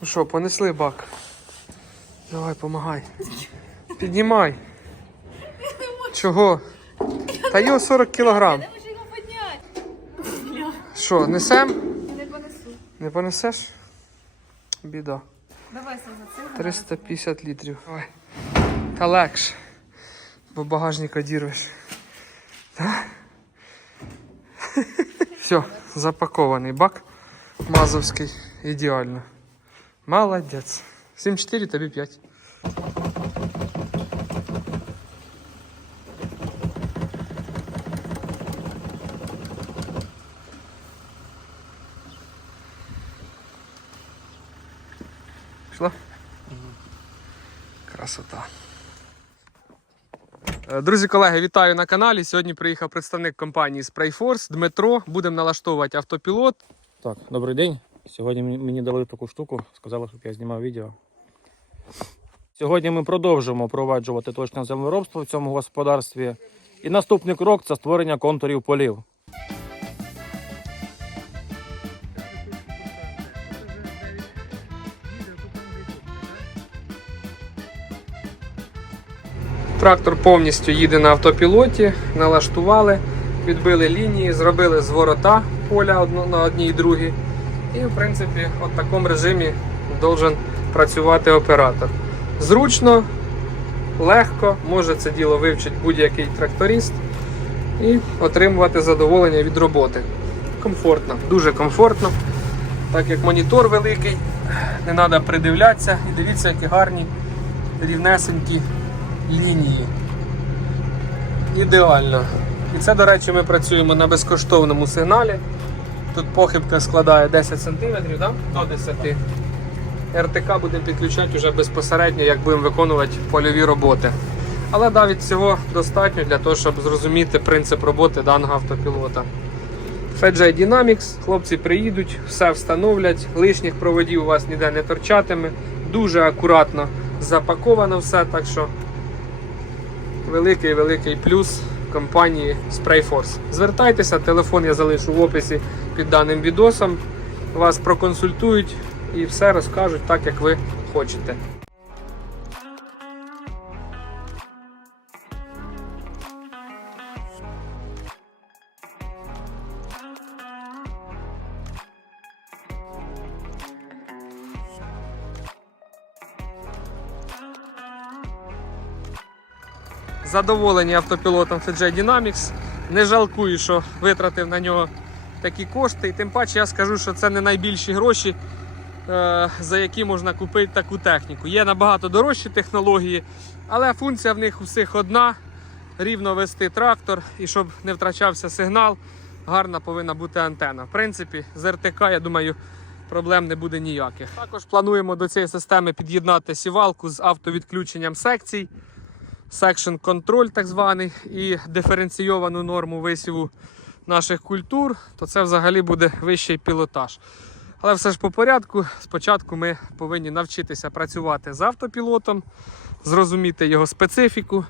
Ну що, понесли бак. Давай, помагай. Піднімай. Чого? Та його 40 кілограм. Що, несем? Не понесу. Не понесеш? Біда. Давай сам за це. 350 літрів. Давай. Та легше. Бо багажник одірвеш. Так? Все, запакований бак. Мазовський. Ідеально. Молодець. 7-4, тобі 5. Пішла? Красота. Е, Друзі, колеги, вітаю на каналі. Сьогодні приїхав представник компанії Sprayforce Дмитро. Будемо налаштовувати автопілот. Так, добрий день. Сьогодні мені- дали таку штуку, сказали, щоб я знімав відео. Сьогодні ми продовжимо впроваджувати точне землеробство в цьому господарстві. І наступний крок це створення контурів полів. Трактор повністю їде на автопілоті, налаштували, відбили лінії, зробили зворота поля на одній і другій. І, в принципі, в такому режимі должен працювати оператор. Зручно, легко, може це діло вивчити будь-який тракторист і отримувати задоволення від роботи. Комфортно, дуже комфортно. Так як монітор великий, не треба придивлятися і дивіться, які гарні рівнесенькі лінії. Ідеально. І це, до речі, ми працюємо на безкоштовному сигналі. Тут похибка складає 10 см да? до 10 РТК будемо підключати вже безпосередньо, як будемо виконувати польові роботи. Але навіть цього достатньо для того, щоб зрозуміти принцип роботи даного автопілота. FJ Dynamics, хлопці приїдуть, все встановлять, лишніх проводів у вас ніде не торчатиме. Дуже акуратно запаковано все, так що великий великий плюс компанії Sprayforce. Звертайтеся, телефон я залишу в описі під даним відосом. Вас проконсультують і все розкажуть так, як ви хочете. Задоволені автопілотом FJ Dynamics. Не жалкую, що витратив на нього такі кошти. І тим паче я скажу, що це не найбільші гроші, е, за які можна купити таку техніку. Є набагато дорожчі технології, але функція в них усіх одна: рівно вести трактор і щоб не втрачався сигнал, гарна повинна бути антена. В принципі, з РТК, я думаю, проблем не буде ніяких. Також плануємо до цієї системи під'єднати сівалку з автовідключенням секцій. Section Control так званий, і диференційовану норму висіву наших культур, то це взагалі буде вищий пілотаж. Але все ж по порядку. Спочатку ми повинні навчитися працювати з автопілотом, зрозуміти його специфіку,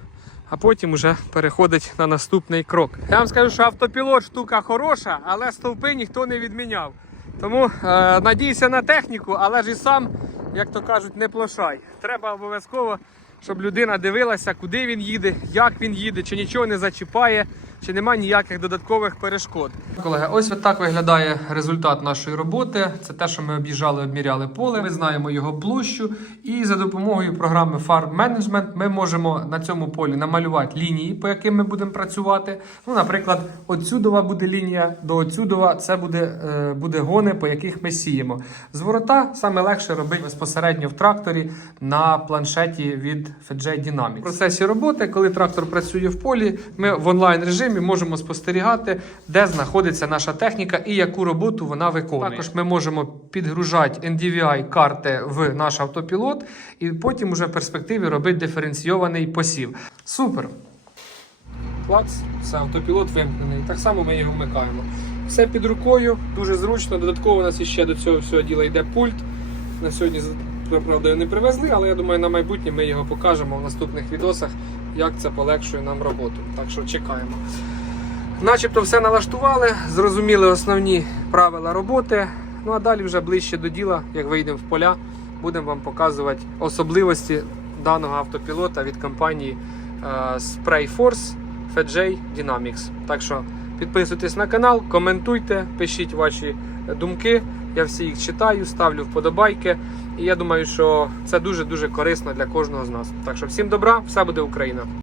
а потім вже переходить на наступний крок. Я вам скажу, що автопілот штука хороша, але стовпи ніхто не відміняв. Тому е, надійся на техніку, але ж і сам, як то кажуть, не плошай. Треба обов'язково щоб людина дивилася, куди він їде, як він їде, чи нічого не зачіпає, чи нема ніяких додаткових перешкод. Колеги, ось так виглядає результат нашої роботи. Це те, що ми об'їжджали, обміряли поле. Ми знаємо його площу, і за допомогою програми Farm Management ми можемо на цьому полі намалювати лінії, по яким ми будемо працювати. Ну, наприклад, отсюдова буде лінія до отсюдова. Це буде, е, буде гони, по яких ми сіємо. Зворота саме легше робити безпосередньо в тракторі на планшеті від FJ Dynamics. В процесі роботи, коли трактор працює в полі, ми в онлайн режимі можемо спостерігати, де знаходиться наша техніка і яку роботу вона виконує. Також ми можемо підгружати NDVI карти в наш автопілот, і потім уже в перспективі робити диференційований посів. Супер! Клац, все, автопілот вимкнений. Так само ми його вмикаємо. Все під рукою, дуже зручно. Додатково у нас ще до цього всього діла йде пульт. На сьогодні, правда, не привезли, але я думаю, на майбутнє ми його покажемо в наступних відосах, як це полегшує нам роботу. Так що чекаємо. Начебто все налаштували, зрозуміли основні правила роботи. Ну а далі вже ближче до діла, як вийдемо в поля, будемо вам показувати особливості даного автопілота від компанії е, Spray Force FJ Dynamics. Так що підписуйтесь на канал, коментуйте, пишіть ваші думки. Я всі їх читаю, ставлю вподобайки. І я думаю, що це дуже дуже корисно для кожного з нас. Так що всім добра, все буде Україна!